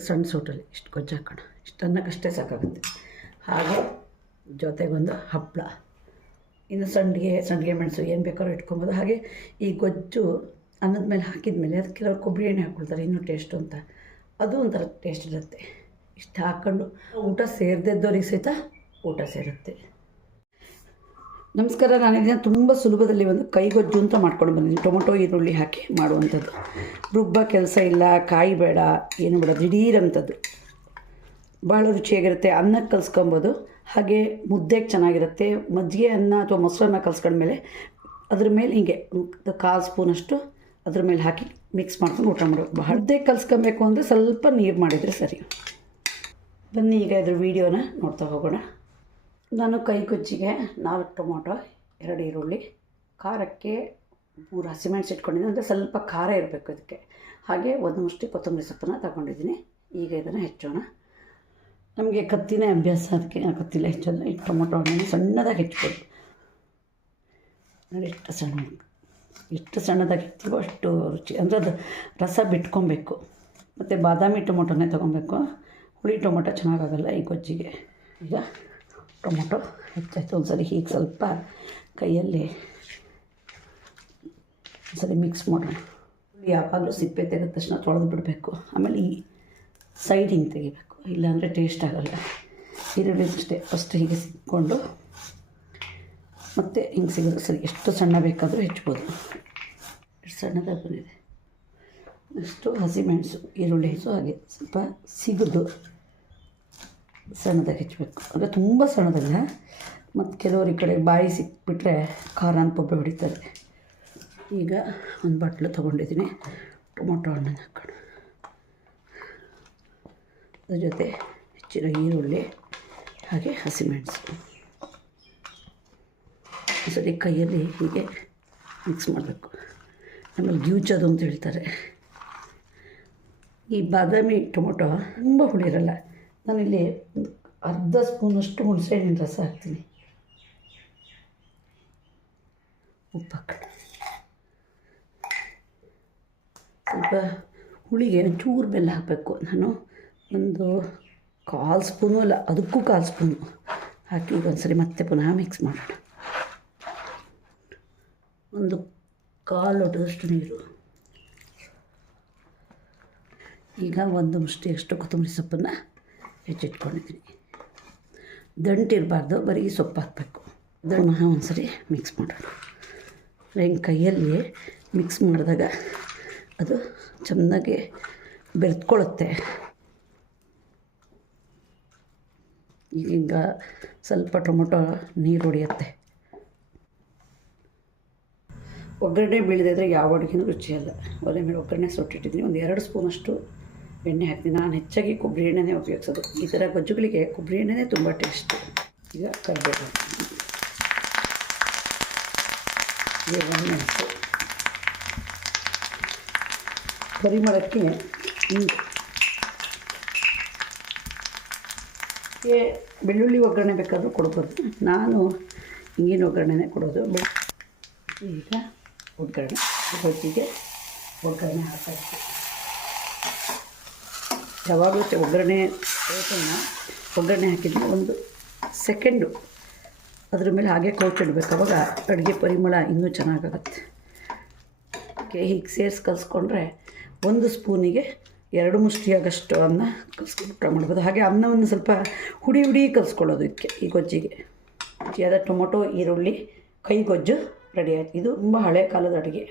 ಒಂದು ಸಣ್ಣ ಸೂಟಲ್ಲಿ, ಇಷ್ಟು ಗೊಜ್ಜು ಹಾಕೋಣ. ಇಷ್ಟು ಅನ್ನಕ್ಕಷ್ಟೇ ಸಾಕಾಗುತ್ತೆ. ಹಾಗೆ ಜೊತೆಗೊಂದು ಹಪ್ಪಳ ಇನ್ನು ಸಂಡಿಗೆ ಸಂಡಿಗೆ ಮೆಣಸು ಏನು ಬೇಕಾದ್ರೂ ಇಟ್ಕೊಬೋದು. ಹಾಗೆ ಈ ಗೊಜ್ಜು ಅನ್ನದ ಮೇಲೆ ಹಾಕಿದ ಮೇಲೆ ಅದಕ್ಕೆ ಕೆಲವರು ಕೊಬ್ಬರಿ ಎಣ್ಣೆ ಹಾಕ್ಕೊಳ್ತಾರೆ ಇನ್ನೂ ಟೇಸ್ಟು ಅಂತ. ಅದು ಒಂಥರ ಟೇಸ್ಟ್ ಇರುತ್ತೆ. ಇಷ್ಟು ಹಾಕ್ಕೊಂಡು ಊಟ ಸೇರದಿದ್ದವ್ರಿಗೆ ಸಹಿತ ಊಟ ಸೇರುತ್ತೆ. ನಮಸ್ಕಾರ, ನಾನು ಇದನ್ನು ತುಂಬ ಸುಲಭದಲ್ಲಿ ಒಂದು ಕೈಗೊಜ್ಜು ಅಂತ ಮಾಡ್ಕೊಂಡು ಬಂದಿದ್ದೀನಿ. ಟೊಮೊಟೊ, ಈರುಳ್ಳಿ ಹಾಕಿ ಮಾಡುವಂಥದ್ದು. ರುಬ್ಬ ಕೆಲಸ ಇಲ್ಲ ಕಾಯಿ ಬೇಡ ಏನು ಬೇಡ ದಿಢೀರಂಥದ್ದು ಭಾಳ ರುಚಿಯಾಗಿರುತ್ತೆ, ಅನ್ನಕ್ಕೆ ಕಲ್ಸ್ಕೊಬೋದು. ಹಾಗೆ ಮುದ್ದೆಗೆ ಚೆನ್ನಾಗಿರುತ್ತೆ. ಮಜ್ಜಿಗೆ ಅನ್ನ ಅಥವಾ ಮೊಸರನ್ನ ಕಲ್ಸ್ಕೊಂಡ್ಮೇಲೆ ಅದ್ರ ಮೇಲೆ ಹೀಗೆ ಕಾಲು ಸ್ಪೂನಷ್ಟು ಅದ್ರ ಮೇಲೆ ಹಾಕಿ ಮಿಕ್ಸ್ ಮಾಡ್ಕೊಂಡು ಊಟ ಮಾಡಬೇಕು ಬಹಳ ಮುದ್ದೆ ಕಲ್ಸ್ಕೊಬೇಕು ಅಂದರೆ ಸ್ವಲ್ಪ ನೀರು ಮಾಡಿದರೆ ಸರಿ. ಬನ್ನಿ ಈಗ ಇದ್ರ ವೀಡಿಯೋನ ನೋಡ್ತಾ ಹೋಗೋಣ. ನಾನು ಕೈ ಕೊಚ್ಚಿಗೆ ನಾಲ್ಕು ಟೊಮೊಟೊ, ಎರಡು ಈರುಳ್ಳಿ, ಖಾರಕ್ಕೆ ಮೂರು ಹಸಿಮೆಣಸು ಇಟ್ಕೊಂಡಿದ್ದೀನಿ. ಅಂದರೆ ಸ್ವಲ್ಪ ಖಾರ ಇರಬೇಕು ಇದಕ್ಕೆ. ಹಾಗೆ ಒಂದು ಮುಷ್ಟಿ ಕೊತ್ತಂಬರಿ ಸೊಪ್ಪನ್ನು ತಗೊಂಡಿದ್ದೀನಿ. ಈಗ ಇದನ್ನು ಹೆಚ್ಚೋಣ. ನಮಗೆ ಕತ್ತಿನೇ ಅಭ್ಯಾಸ ಅದಕ್ಕೆ. ಕತ್ತಿಲ್ಲ ಹೆಚ್ಚೋದು. ಈ ಟೊಮೊಟೊ ಹಣ್ಣನ್ನು ಸಣ್ಣದಾಗಿ ಹೆಚ್ಚಬೋದು ನೋಡಿ, ಎಷ್ಟು ಸಣ್ಣ, ಎಷ್ಟು ಸಣ್ಣದಾಗಿ ಹೆಚ್ಚಿವೋ ಅಷ್ಟು ರುಚಿ. ಅಂದರೆ ಅದು ರಸ ಬಿಟ್ಕೊಬೇಕು. ಮತ್ತು ಬಾದಾಮಿ ಟೊಮೊಟೊನೇ ತೊಗೊಬೇಕು. ಹುಳಿ ಟೊಮೊಟೊ ಚೆನ್ನಾಗಾಗಲ್ಲ ಈ ಗೊಜ್ಜಿಗೆ. ಈಗ ಟೊಮೊಟೊ, ಹೆಚ್ಚಾಯ್ತು ಒಂದ್ಸರಿ ಹೀಗೆ ಸ್ವಲ್ಪ ಕೈಯಲ್ಲಿ ಒಂದ್ಸರಿ ಮಿಕ್ಸ್ ಮಾಡೋಣ. ಯಾವಾಗಲೂ ಸಿಪ್ಪೆ ತೆಗೆದ ತಕ್ಷಣ ತೊಳೆದು ಬಿಡಬೇಕು. ಆಮೇಲೆ ಈ ಸೈಡ್ ಹಿಂಗೆ ತೆಗಿಬೇಕು. ಇಲ್ಲಾಂದರೆ ಟೇಸ್ಟ್ ಆಗೋಲ್ಲ. ಈರುಳ್ಳಿ ಅಷ್ಟೇ ಫಸ್ಟ್ ಹೀಗೆ ಸಿಕ್ಕೊಂಡು ಮತ್ತು ಹಿಂಗೆ ಸಿಗೋದು ಸರಿ, ಎಷ್ಟು ಸಣ್ಣ ಬೇಕಾದರೂ ಹೆಚ್ಚಬೋದು. ಎಷ್ಟು ಸಣ್ಣದಾಗಿ ಬಂದಿದೆ. ನೆಕ್ಸ್ಟು ಹಸಿಮೆಣಸು ಈರುಳ್ಳಿ ಹೆಚ್ಚು ಹಾಗೆ. ಸ್ವಲ್ಪ ಸಿಗದು. ಸಣ್ಣದಾಗಿ ಹೆಚ್ಚಬೇಕು ಅಂದರೆ ತುಂಬ ಸಣ್ಣದಲ್ಲ. ಮತ್ತು ಕೆಲವರು ಈ ಕಡೆ ಬಾಯಿ ಸಿಕ್ಬಿಟ್ರೆ ಖಾರ ಅಂತ ಅನ್ಪೊಬ್ಬೆ ಹೊಡಿತಾರೆ ಈಗ ಒಂದು ಬಟ್ಲು ತೊಗೊಂಡಿದ್ದೀನಿ. ಟೊಮೊಟೊ ಹಣ್ಣನ್ನು ಹಾಕೋಣ. ಅದ್ರ ಜೊತೆ ಹೆಚ್ಚಿನ ಈರುಳ್ಳಿ, ಹಾಗೆ ಹಸಿಮೆಣಸು ಸರಿ ಕೈಯಲ್ಲಿ ಹೀಗೆ ಮಿಕ್ಸ್ ಮಾಡಬೇಕು. ಆಮೇಲೆ ಗ್ಯೂಚೋದು ಅಂತ ಹೇಳ್ತಾರೆ. ಈ ಬಾದಾಮಿ ಟೊಮೊಟೊ ತುಂಬ ಹುಳಿರಲ್ಲ ನಾನಿಲ್ಲಿ ಒಂದು ಅರ್ಧ ಸ್ಪೂನಷ್ಟು ಹುಣಸೆಹಣ್ಣಿನ ರಸ ಹಾಕ್ತೀನಿ. ಉಪ್ಪು ಹಾಕೋಣ ಸ್ವಲ್ಪ ಹುಳಿಗೆ ಚೂರು ಬೆಲ್ಲ ಹಾಕಬೇಕು. ನಾನು ಒಂದು ಕಾಲು ಸ್ಪೂನು ಅಲ್ಲ, ಅದಕ್ಕೂ ಕಾಲು ಸ್ಪೂನು ಹಾಕಿ ಈಗ ಒಂದ್ಸರಿ ಮತ್ತೆ ಪುನಃ ಮಿಕ್ಸ್ ಮಾಡೋಣ. ಒಂದು ಕಾಲು ಲೋಟದಷ್ಟು ನೀರು. ಈಗ ಒಂದು ಮುಷ್ಟಿಯಷ್ಟು ಕೊತ್ತಂಬರಿ ಸೊಪ್ಪನ್ನು ಹೆಚ್ಚಿಟ್ಕೊಂಡಿದ್ದೀನಿ. ದಂಟಿರಬಾರ್ದು, ಬರೀ ಸೊಪ್ಪು ಹಾಕಬೇಕು ದಂಡ ಒಂದು ಸರಿ ಮಿಕ್ಸ್ ಮಾಡೋಣ. ಹೆಂಗೆ ಕೈಯಲ್ಲಿ ಮಿಕ್ಸ್ ಮಾಡಿದಾಗ ಅದು ಚೆನ್ನಾಗಿ ಬೆರೆತ್ಕೊಳ್ಳುತ್ತೆ ಈಗ ಸ್ವಲ್ಪ ಟೊಮೊಟೊ ನೀರು ಹೊಡೆಯುತ್ತೆ. ಒಗ್ಗರಣೆ ಬೀಳದಿದ್ರೆ ಯಾವ ಅಡುಗೆನೂ ರುಚಿಯಲ್ಲ. ಒಲೆ ಮೇಲೆ ಒಗ್ಗರಣೆ ಸುಟ್ಟಿಟ್ಟಿದ್ದೀನಿ. ಒಂದು ಎರಡು ಸ್ಪೂನಷ್ಟು ಎಣ್ಣೆ ಹಾಕ್ತೀನಿ. ನಾನು ಹೆಚ್ಚಾಗಿ ಕೊಬ್ಬರಿ ಎಣ್ಣೆನೇ ಉಪಯೋಗಿಸೋದು. ಈ ಥರ ಗೊಜ್ಜುಗಳಿಗೆ ಕೊಬ್ಬರಿ ಎಣ್ಣೆನೇ ತುಂಬ ಟೇಸ್ಟ್ ಈಗ ಕರಿಬೇವು. ಈಗ ಮೆಣಸು ಪರಿಮಳಕ್ಕೆ ಬೆಳ್ಳುಳ್ಳಿ ಒಗ್ಗರಣೆ ಬೇಕಾದರೂ ಕೊಡ್ಬೋದು. ನಾನು ಹಿಂಗಿನ ಒಗ್ಗರಣೆನೇ ಕೊಡೋದು. ಬೆ ಈಗ ಒಗ್ಗರಣೆ. ಗೊಜ್ಜಿಗೆ ಒಗ್ಗರಣೆ ಹಾಕಾಕ್ತೀನಿ ಯಾವಾಗಲೂ ಒಗ್ಗರಣೆ ರೋಟನ್ನು ಒಗ್ಗರಣೆ ಹಾಕಿದ್ರೆ ಒಂದು ಸೆಕೆಂಡು ಅದ್ರ ಮೇಲೆ ಹಾಗೆ ಕೌಚಿಡ್ಬೇಕು ಅವಾಗ ಅಡುಗೆ ಪರಿಮಳ ಇನ್ನೂ ಚೆನ್ನಾಗಾಗುತ್ತೆ. ಓಕೆ, ಹೀಗೆ ಸೇರಿಸಿ ಕಲಿಸ್ಕೊಂಡ್ರೆ ಒಂದು ಸ್ಪೂನಿಗೆ ಎರಡು ಮುಷ್ಟಿಯಾಗಷ್ಟು ಅನ್ನ ಕಲಿಸ್ಕೊಂಡು ಮಾಡ್ಬೋದು. ಹಾಗೆ ಅನ್ನವನ್ನು ಸ್ವಲ್ಪ ಹುಡಿ ಹುಡಿ ಕಲಿಸ್ಕೊಳ್ಳೋದು ಇದಕ್ಕೆ, ಈ ಗೊಜ್ಜಿಗೆ. ರುಚಿಯಾದ ಟೊಮೊಟೊ, ಈರುಳ್ಳಿ ಕೈ ಗೊಜ್ಜು ರೆಡಿ ಆಯ್ತು. ಇದು ತುಂಬ ಹಳೆ ಕಾಲದ ಅಡುಗೆ.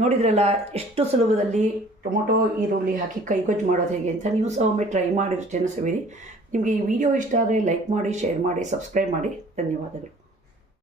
ನೋಡಿದ್ರಲ್ಲ, ಎಷ್ಟು ಸುಲಭದಲ್ಲಿ ಟೊಮೊಟೊ, ಈರುಳ್ಳಿ ಹಾಕಿ ಕೈಗೊಜ್ಜು ಮಾಡೋದು ಹೇಗೆ ಅಂತ ನೀವು ಸಹ ಒಮ್ಮೆ ಟ್ರೈ ಮಾಡಿ ರುಚಿಯನ್ನು ಸವಿರಿ ನಿಮಗೆ ಈ ವಿಡಿಯೋ ಇಷ್ಟ ಆದರೆ ಲೈಕ್ ಮಾಡಿ, ಶೇರ್ ಮಾಡಿ, ಸಬ್ಸ್ಕ್ರೈಬ್ ಮಾಡಿ. ಧನ್ಯವಾದಗಳು.